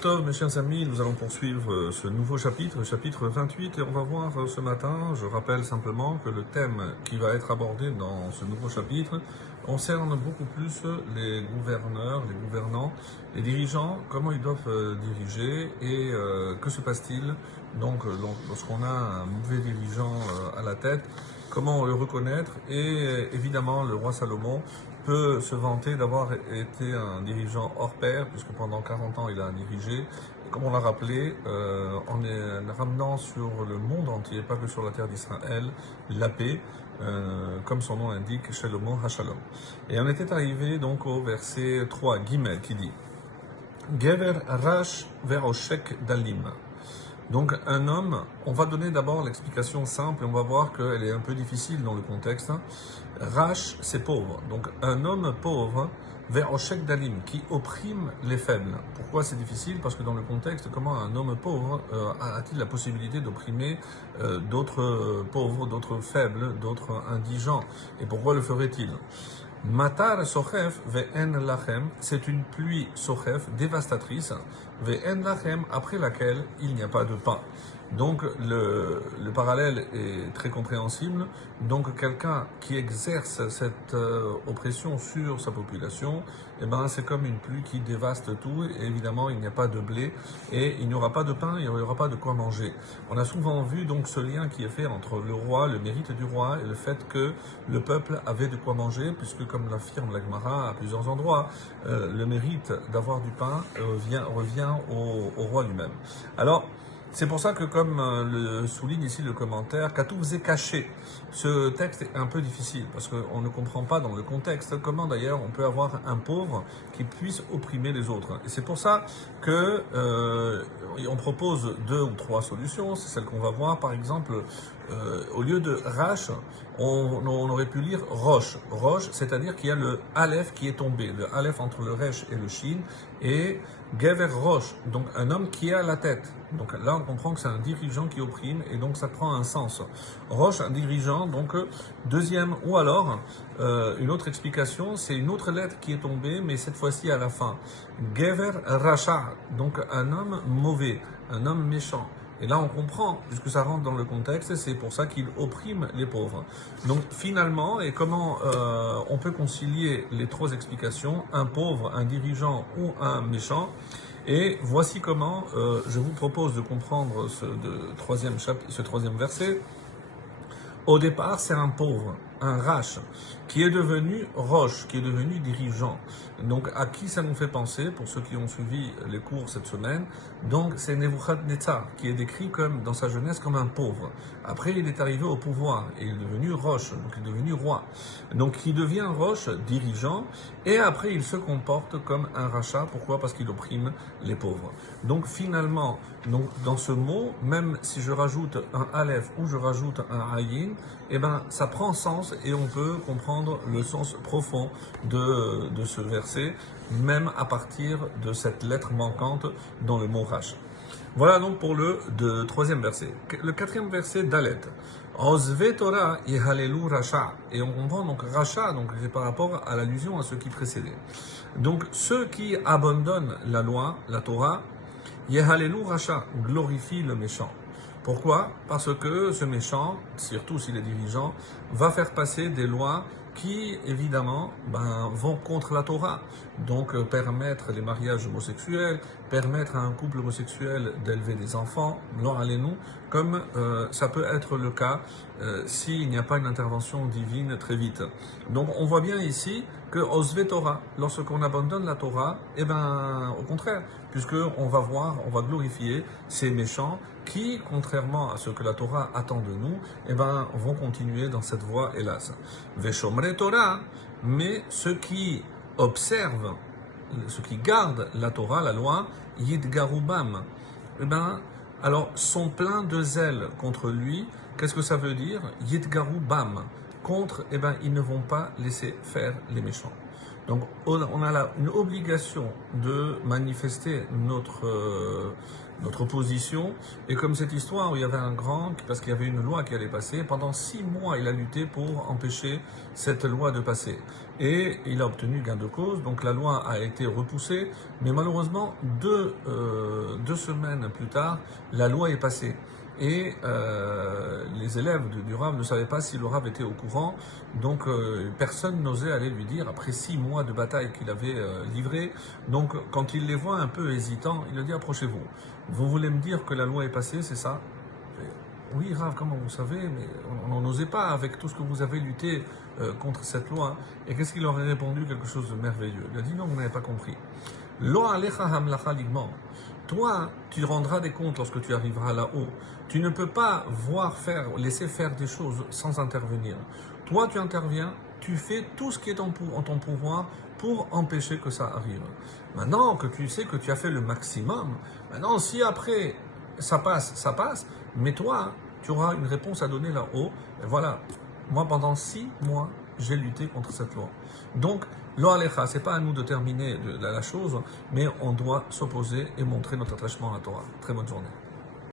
Tov, mes chers amis, nous allons poursuivre ce nouveau chapitre, le chapitre 28, et on va voir ce matin, je rappelle simplement que le thème qui va être abordé dans ce nouveau chapitre concerne beaucoup plus les gouverneurs, les gouvernants, les dirigeants, comment ils doivent diriger et que se passe-t-il donc lorsqu'on a un mauvais dirigeant à la tête, comment le reconnaître et évidemment le roi Salomon peut se vanter d'avoir été un dirigeant hors pair, puisque pendant 40 ans il a dirigé, comme on l'a rappelé, en ramenant sur le monde entier, pas que sur la terre d'Israël, la paix, comme son nom l'indique, Shalomo HaShalom. Et on était arrivé donc au verset 3, Gimel, qui dit Gever Rash Veroshek Dalim. Donc un homme, on va donner d'abord l'explication simple et on va voir qu'elle est un peu difficile dans le contexte. Rash, c'est pauvre. Donc un homme pauvre, Veroshek Dalim, qui opprime les faibles. Pourquoi c'est difficile? Parce que dans le contexte, comment un homme pauvre a-t-il la possibilité d'opprimer d'autres pauvres, d'autres faibles, d'autres indigents? Et pourquoi le ferait-il? Matar sochef ve'en lachem, c'est une pluie sochef dévastatrice, ve'en lachem, après laquelle il n'y a pas de pain. Donc le parallèle est très compréhensible. Donc quelqu'un qui exerce cette oppression sur sa population, eh ben, c'est comme une pluie qui dévaste tout, et évidemment il n'y a pas de blé, et il n'y aura pas de pain, il n'y aura pas de quoi manger. On a souvent vu donc ce lien qui est fait entre le roi, le mérite du roi, et le fait que le peuple avait de quoi manger, puisque comme l'affirme la Gemara à plusieurs endroits, le mérite d'avoir du pain revient au roi lui-même. Alors, c'est pour ça que, comme le souligne ici le commentaire, Katouf faisait caché. Ce texte est un peu difficile, parce qu'on ne comprend pas dans le contexte comment d'ailleurs on peut avoir un pauvre qui puisse opprimer les autres. Et c'est pour ça que on propose 2 ou 3 solutions, c'est celle qu'on va voir. Par exemple, au lieu de Rash, on aurait pu lire Roche. Roche, c'est-à-dire qu'il y a le Aleph qui est tombé, le Aleph entre le Resh et le Shin, et Gever Roche, donc un homme qui est à la tête. Donc là, on comprend que c'est un dirigeant qui opprime, et donc ça prend un sens. Roche, un dirigeant, donc deuxième, ou alors, une autre explication, c'est une autre lettre qui est tombée, mais cette fois-ci à la fin. Gever Racha, donc un homme mauvais, un homme méchant. Et là, on comprend, puisque ça rentre dans le contexte, c'est pour ça qu'il opprime les pauvres. Donc, finalement, et comment on peut concilier les 3 explications, un pauvre, un dirigeant ou un méchant? Et voici comment je vous propose de comprendre ce troisième verset. Au départ, c'est un pauvre, un Rash, qui est devenu Roche, qui est devenu dirigeant. Donc, à qui ça nous fait penser, pour ceux qui ont suivi les cours cette semaine? Donc, c'est Nebuchadnezzar, qui est décrit comme, dans sa jeunesse, comme un pauvre. Après, il est arrivé au pouvoir, et il est devenu Roche, donc il est devenu roi. Donc, il devient Roche, dirigeant, et après, il se comporte comme un rachat. Pourquoi? Parce qu'il opprime les pauvres. Donc, finalement, dans ce mot, même si je rajoute un Aleph ou je rajoute un Ayin, eh ben, ça prend sens et on peut comprendre le sens profond de ce verset, même à partir de cette lettre manquante dans le mot Rash. Voilà donc pour le 3e verset. Le 4e verset d'Alet. Ozve Torah yehalelu Racha. Et on comprend donc Racha, donc c'est par rapport à l'allusion à ce qui précédait. Donc ceux qui abandonnent la loi, la Torah, yehalelu Racha, glorifient le méchant. Pourquoi? Parce que ce méchant, surtout s'il est dirigeant, va faire passer des lois qui, évidemment, vont contre la Torah. Donc, permettre les mariages homosexuels, permettre à un couple homosexuel d'élever des enfants, allez-nous, comme ça peut être le cas s'il n'y a pas une intervention divine très vite. Donc, on voit bien ici que Osve Torah, lorsqu'on abandonne la Torah, eh ben, au contraire, puisqu'on va voir, on va glorifier ces méchants qui, contrairement à ce que la Torah attend de nous, eh ben, vont continuer dans cette voie, hélas. Veshomre Torah, mais ceux qui observent, ceux qui gardent la Torah, la loi, Yidgarubam, eh ben, alors, sont pleins de zèle contre lui. Qu'est-ce que ça veut dire? Yidgarubam. Contre, eh ben, ils ne vont pas laisser faire les méchants. Donc on a là une obligation de manifester notre position. Et comme cette histoire où il y avait un grand, parce qu'il y avait une loi qui allait passer, pendant 6 mois il a lutté pour empêcher cette loi de passer. Et il a obtenu gain de cause, donc la loi a été repoussée, mais malheureusement, deux semaines plus tard, la loi est passée. Et les élèves du Rav ne savaient pas si le Rav était au courant, donc personne n'osait aller lui dire, après 6 mois de bataille qu'il avait livré. Donc quand il les voit un peu hésitants, il leur dit approchez-vous. Vous voulez me dire que la loi est passée, c'est ça? Oui, Rav, comment vous savez, mais on n'osait pas avec tout ce que vous avez lutté contre cette loi. Et qu'est-ce qu'il leur a répondu? Quelque chose de merveilleux. Il a dit non, vous n'avez pas compris. Lo alecha hamlacha ligman. Toi, tu rendras des comptes lorsque tu arriveras là-haut. Tu ne peux pas laisser faire des choses sans intervenir. Toi, tu interviens, tu fais tout ce qui est en ton pouvoir pour empêcher que ça arrive. Maintenant que tu sais que tu as fait le maximum, maintenant si après ça passe, mais toi, tu auras une réponse à donner là-haut. Et voilà, moi pendant 6 mois, j'ai lutté contre cette loi. Donc, lo alecha, c'est pas à nous de terminer la chose, mais on doit s'opposer et montrer notre attachement à la Torah. Très bonne journée.